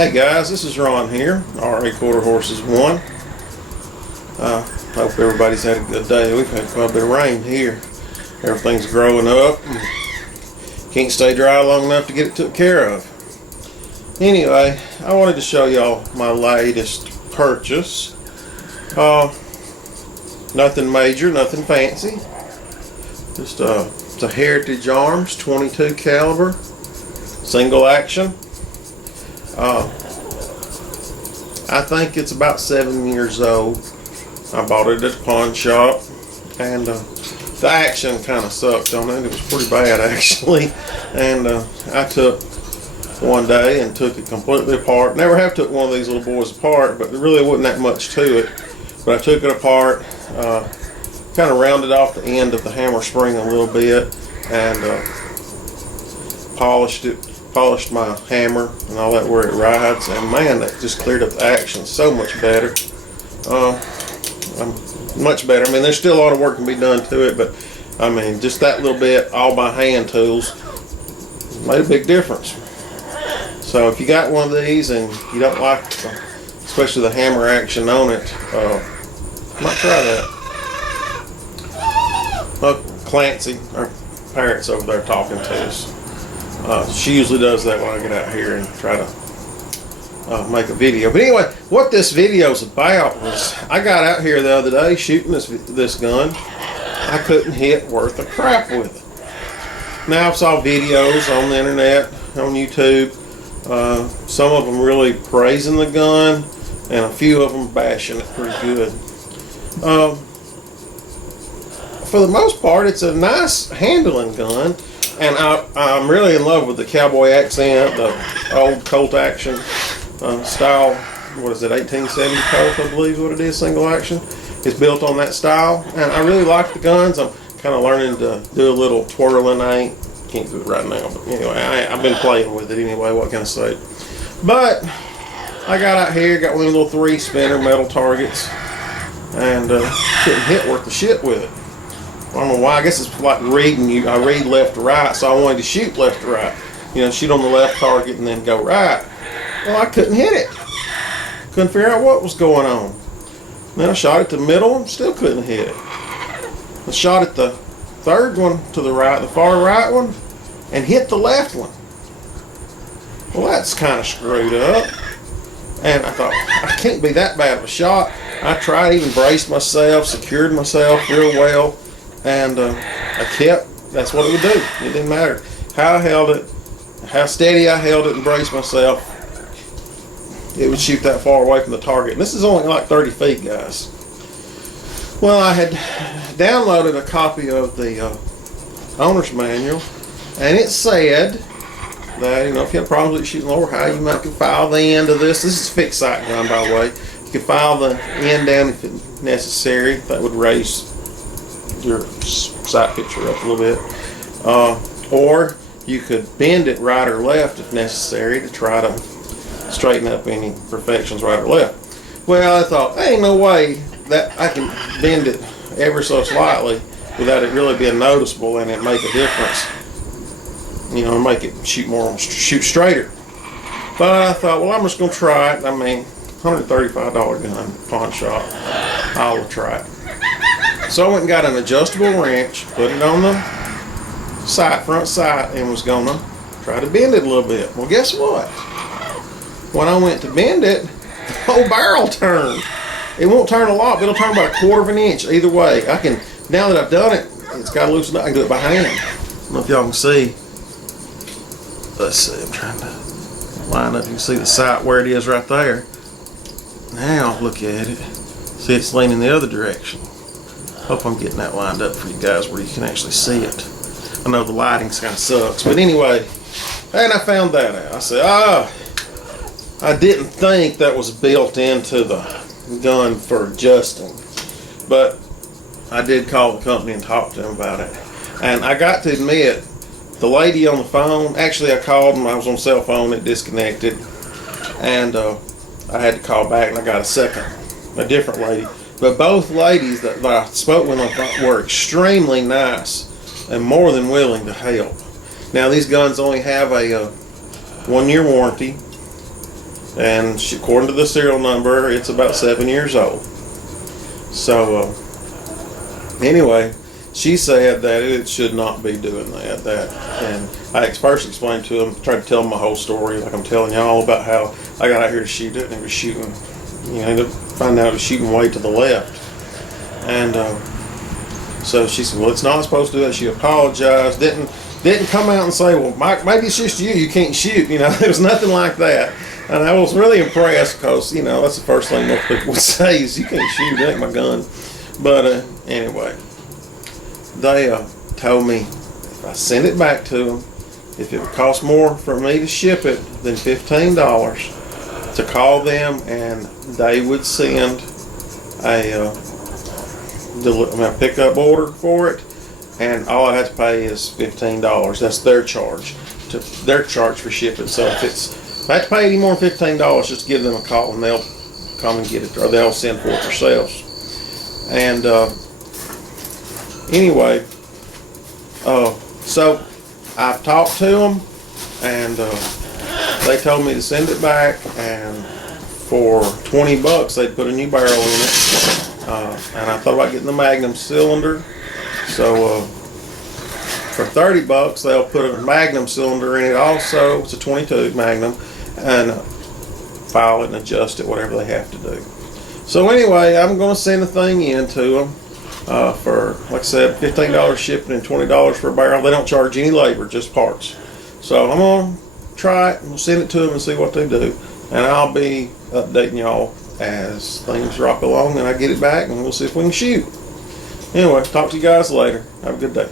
Hey guys, this is Ron here, RA Quarter Horses 1. Hope everybody's had a good day. We've had quite a bit of rain here. Everything's growing up. Can't stay dry long enough to get it took care of. Anyway, I wanted to show y'all my latest purchase. Nothing major, nothing fancy. Just it's a Heritage Arms 22 caliber, single action. I think it's about 7 years old. I bought it at the pawn shop, and the action kind of sucked on it. It was pretty bad actually, and I took one day and took it completely apart. Never have took one of these little boys apart, but there really wasn't that much to it. But I took it apart, kind of rounded off the end of the hammer spring a little bit, and polished my hammer and all that where it rides, and man, that just cleared up the action so much better. Much better. I mean, there's still a lot of work can be done to it, but I mean, just that little bit, all by hand tools, made a big difference. So if you got one of these and you don't like, especially the hammer action on it, might try that. Clancy, our parrot's over there talking to us. She usually does that when I get out here and try to make a video. But anyway, what this video is about was I got out here the other day shooting this gun. I couldn't hit worth a crap with it. Now I've saw videos on the internet, on YouTube, some of them really praising the gun, and a few of them bashing it pretty good. For the most part, it's a nice handling gun. And I'm really in love with the cowboy accent, the old Colt action style. What is it, 1870 Colt, I believe is what it is, single action. It's built on that style, and I really like the guns. I'm kind of learning to do a little twirling. I can't do it right now, but anyway, I've been playing with it anyway, what can I say. But I got out here, got one of the little 3-spinner metal targets, and couldn't hit worth the shit with it. I don't know why. I guess it's like reading. I read left to right, so I wanted to shoot left to right. Shoot on the left target and then go right. Well, I couldn't hit it. Couldn't figure out what was going on. Then I shot at the middle and still couldn't hit it. I shot at the third one to the right, the far right one, and hit the left one. Well, that's kind of screwed up. And I thought, I can't be that bad of a shot. I tried, even braced myself, secured myself real well. And I kept, that's what it would do. It didn't matter how I held it, how steady I held it and braced myself, it would shoot that far away from the target. And this is only like 30 feet, guys. Well, I had downloaded a copy of the owner's manual, and it said that, if you had problems with shooting lower high, you might could file the end of this. This is a fixed sight gun, by the way. You could file the end down if necessary. That would raise your sight picture up a little bit, or you could bend it right or left if necessary to try to straighten up any imperfections right or left. Well, I thought, ain't no way that I can bend it ever so slightly without it really being noticeable and it make a difference, make it shoot straighter. But I thought, well, I'm just gonna try it. I mean, $135 gun, pawn shop, I will try it. So I went and got an adjustable wrench, put it on the front sight, and was gonna try to bend it a little bit. Well, guess what? When I went to bend it, the whole barrel turned. It won't turn a lot, but it'll turn about 1/4 of an inch either way. I can, now that I've done it, it's got to loosen up. I can do it by hand. I don't know if y'all can see. Let's see, I'm trying to line up. You can see the sight where it is right there. Now look at it. See, it's leaning the other direction. Hope I'm getting that lined up for you guys where you can actually see it. I know the lighting kind of sucks, but anyway, and I found that out. I said, I didn't think that was built into the gun for adjusting, but I did call the company and talk to them about it. And I got to admit, the lady on the phone, actually I called and I was on cell phone, it disconnected, and I had to call back and I got a different lady. But both ladies that I spoke with were extremely nice and more than willing to help. Now these guns only have a 1-year warranty, and according to the serial number, it's about 7 years old. So anyway, she said that it should not be doing that. And I first explained to him, tried to tell him my whole story, like I'm telling y'all about how I got out here to shoot it, and it was shooting. Ended up finding out it was shooting way to the left. And so she said, well, it's not supposed to do that. She apologized. Didn't come out and say, well, Mike, maybe it's just you can't shoot. There was nothing like that. And I was really impressed because, that's the first thing most people would say is, you can't shoot, that ain't my gun. But anyway, they told me if I send it back to them, if it would cost more for me to ship it than $15, to call them and they would send a pickup order for it, and all I have to pay is $15. That's their charge. Their charge for shipping. So if I have to pay any more than $15, just give them a call and they'll come and get it, or they'll send for it themselves. And anyway, so I've talked to them, and they told me to send it back, and for $20 they'd put a new barrel in it. And I thought about getting the Magnum cylinder. So for $30 they'll put a Magnum cylinder in it also. It's a 22 Magnum, and file it and adjust it, whatever they have to do. So anyway, I'm going to send the thing in to them for, like I said, $15 shipping and $20 for a barrel. They don't charge any labor, just parts. So I'm going to try it and send it to them and see what they do. And I'll be updating y'all as things rock along and I get it back, and we'll see if we can shoot. Anyway, talk to you guys later. Have a good day.